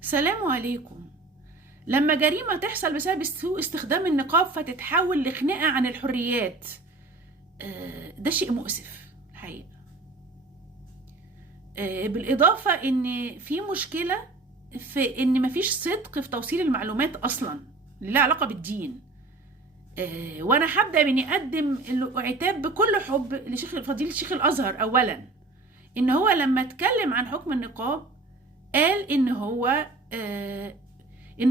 سلام عليكم. لما جريمة تحصل بسبب سوء استخدام النقاب فتتحول لخناقة عن الحريات، ده شيء مؤسف الحقيقة. بالإضافة إن في مشكلة في إن مفيش صدق في توصيل المعلومات أصلا اللي لها علاقة بالدين. وأنا هبدأ بإني أقدم العتاب بكل حب فضيلة شيخ الأزهر. أولا، إن هو لما اتكلم عن حكم النقاب قال إن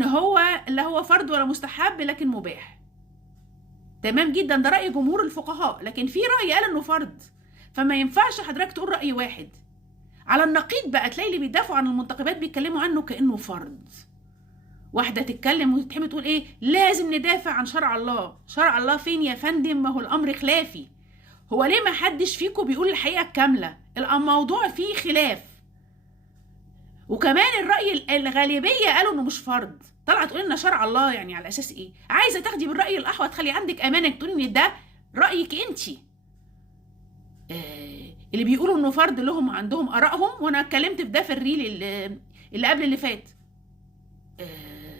هو لا هو فرض ولا مستحب لكن مباح. تمام جدا، ده رأي جمهور الفقهاء، لكن في رأي قال إنه فرض، فما ينفعش حضرتك تقول رأي واحد. على النقيض بقى تلاقي اللي بيدافعوا عن المنتقبات بيتكلموا عنه كأنه فرض. واحدة تتكلم وتحب تقول إيه، لازم ندافع عن شرع الله. شرع الله فين يا فندم؟ ما هو الأمر خلافي. هو ليه ما حدش فيكم بيقول الحقيقة الكاملة؟ الموضوع فيه خلاف. وكمان الرأي الغالبية قالوا انه مش فرض. طلعت تقول لنا شرع الله، يعني على اساس ايه؟ عايزه تاخدي بالرأي الاحوط، خلي عندك امانه تقولي ان ده رأيك انتي. اللي بيقولوا انه فرض لهم عندهم ارائهم، وانا اتكلمت في ده في الريل اللي قبل اللي فات.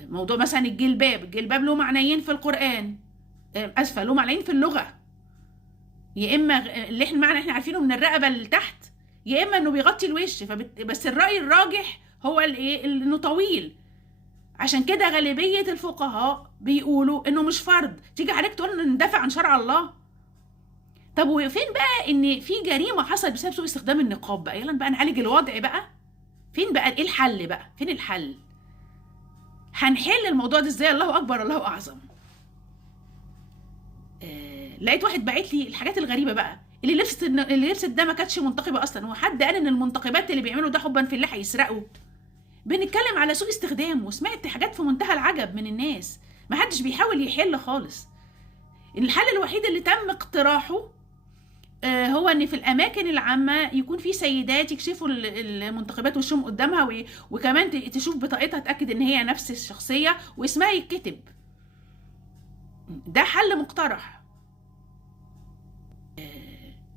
موضوع مثلا الجلباب له معنيين في القرآن، اسفه له معنيين في اللغه. يا اما اللي احنا معنى احنا عارفينه من الرقبه لتحت، يا اما انه بيغطي الوش. بس الرأي الراجح هو الايه، انه طويل. عشان كده غالبية الفقهاء بيقولوا انه مش فرض. تيجي عليك تقول ان ندافع عن شرع الله. طب وفين بقى ان في جريمة حصلت بسبب سوء استخدام النقاب؟ بقى يلا بقى نعالج الوضع بقى. فين بقى ايه الحل بقى؟ فين الحل؟ هنحل الموضوع ده ازاي؟ الله اكبر الله اعظم. لقيت واحد باعت لي الحاجات الغريبة بقى، اللي لبست ده ما كانتش منتقبة اصلا، وحد قال ان المنتقبات اللي بيعملوا ده حبا في الله هيسرقوا. بنتكلم على سوء استخدام، وسمعت حاجات في منتهى العجب من الناس. محدش بيحاول يحل خالص. الحل الوحيد اللي تم اقتراحه هو ان في الاماكن العامه يكون في سيدات يكشفوا المنتقبات وشهم قدامها، وكمان تشوف بطاقتها تاكد ان هي نفس الشخصيه واسمها يتكتب. ده حل مقترح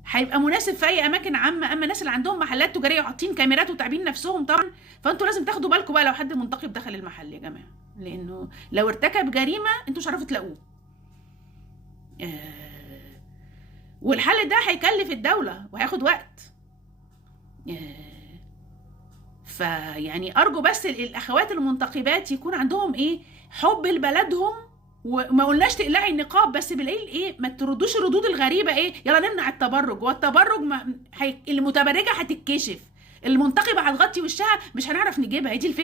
هيبقى مناسب في اي اماكن عامه. اما الناس اللي عندهم محلات تجاريه وحاطين كاميرات وتعبين نفسهم طبعا، فانتوا لازم تاخدوا بالكم بقى لو حد منتقب دخل المحل يا جماعه، لانه لو ارتكب جريمه انتوا مش هتعرفوا تلاقوه. والحل ده هيكلف الدوله وهياخد وقت. فيعني ارجو بس الاخوات المنتقبات يكون عندهم ايه، حب لبلدهم. وما قلناش تقلعي النقاب، بس بالقليل ايه، ما تردوش الردود الغريبه ايه، يلا نمنع التبرج. والتبرج المتبرجه هتتكشف، المنتقبه هتغطي وشها مش هنعرف نجيبها. دي الفكره.